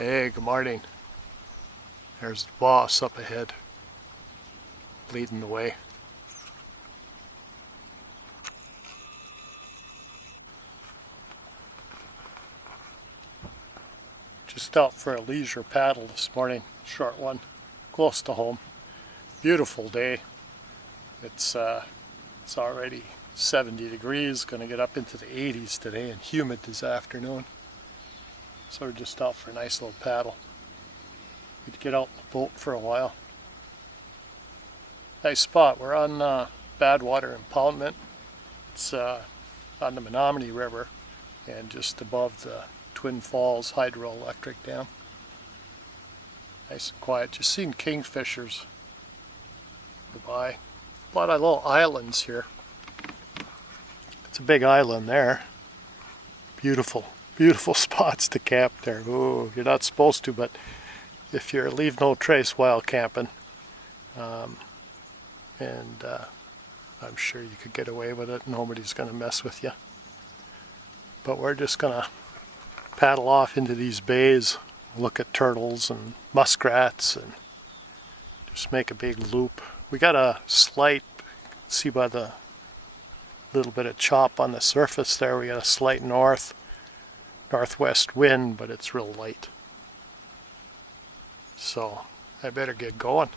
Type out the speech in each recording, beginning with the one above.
Hey, good morning. There's the boss up ahead, leading the way. Just out for a leisure paddle this morning, short one, close to home. Beautiful day. It's already 70 degrees, going to get up into the 80s today and humid this afternoon. So we're just out for a nice little paddle. Get out the boat for a while. Nice spot. We're on Badwater Impoundment. It's on the Menominee River and just above the Twin Falls hydroelectric dam. Nice and quiet. Just seen kingfishers go by. A lot of little islands here. It's a big island there. Beautiful, beautiful spots to camp there. Oh, you're not supposed to, but if you're leave no trace while camping, I'm sure you could get away with it. Nobody's going to mess with you. But we're just going to paddle off into these bays, look at turtles and muskrats, and just make a big loop. We got a slight, see by the little bit of chop on the surface there, we got a slight northwest wind, but it's real light. So I better get going.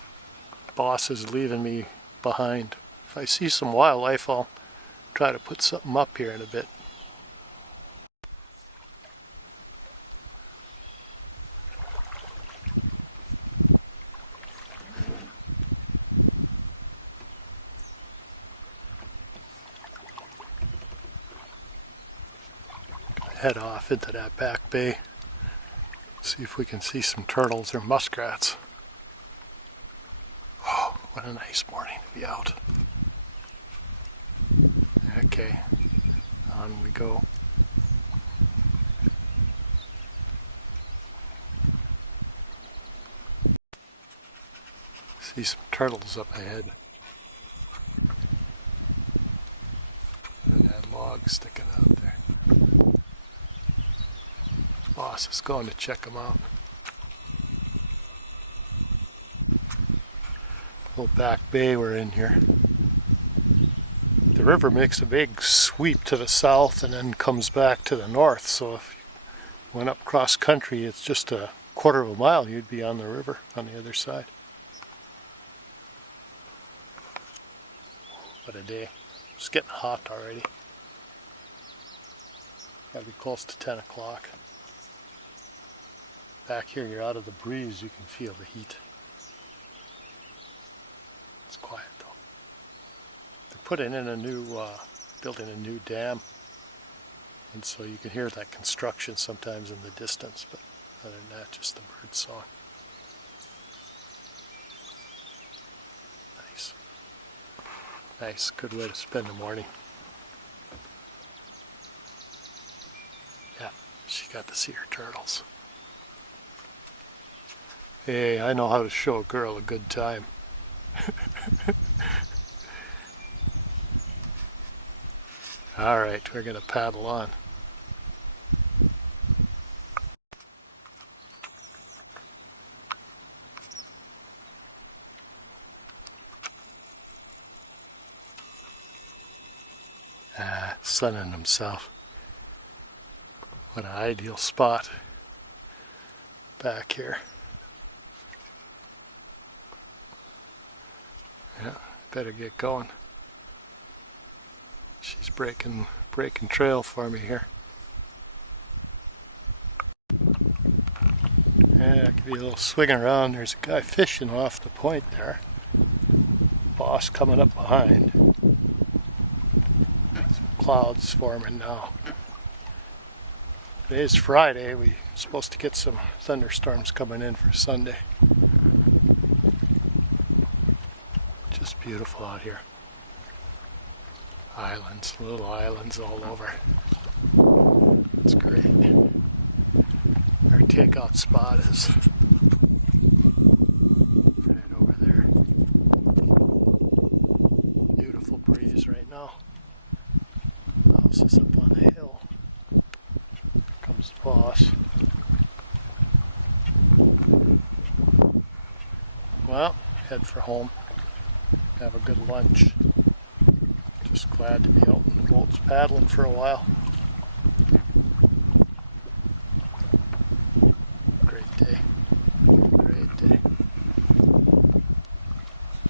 Boss is leaving me behind. If I see some wildlife, I'll try to put something up here in a bit. Head off into that back bay. See if we can see some turtles or muskrats. Oh, what a nice morning to be out. Okay, on we go. See some turtles up ahead. That log sticking out there. Boss is going to check them out. Little back bay we're in here. The river makes a big sweep to the south and then comes back to the north, so if you went up cross country, it's just a quarter of a mile, you'd be on the river on the other side. What a day. It's getting hot already. Probably close to 10 o'clock. Back here, you're out of the breeze, you can feel the heat. It's quiet though. They're putting in a new, building a new dam, and so you can hear that construction sometimes in the distance, but other than that, just a bird song. Nice. Nice, good way to spend the morning. Yeah, she got to see her turtles. Hey, I know how to show a girl a good time. Alright, we're going to paddle on. Sunning himself. What an ideal spot back here. Yeah, better get going. She's breaking trail for me here. Yeah, it could be a little swinging around. There's a guy fishing off the point there. Boss coming up behind. Some clouds forming now. Today's Friday. We're supposed to get some thunderstorms coming in for Sunday. Just beautiful out here. Islands, little islands all over. It's great. Our takeout spot is right over there. Beautiful breeze right now. House is up on the hill. Here comes the boss. home, have a good lunch. Just glad to be out in the boats paddling for a while. Great day. Great day.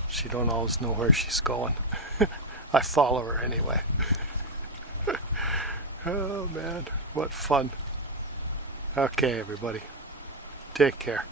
She don't always know where she's going. I follow her anyway. Oh man, what fun. Okay everybody, take care.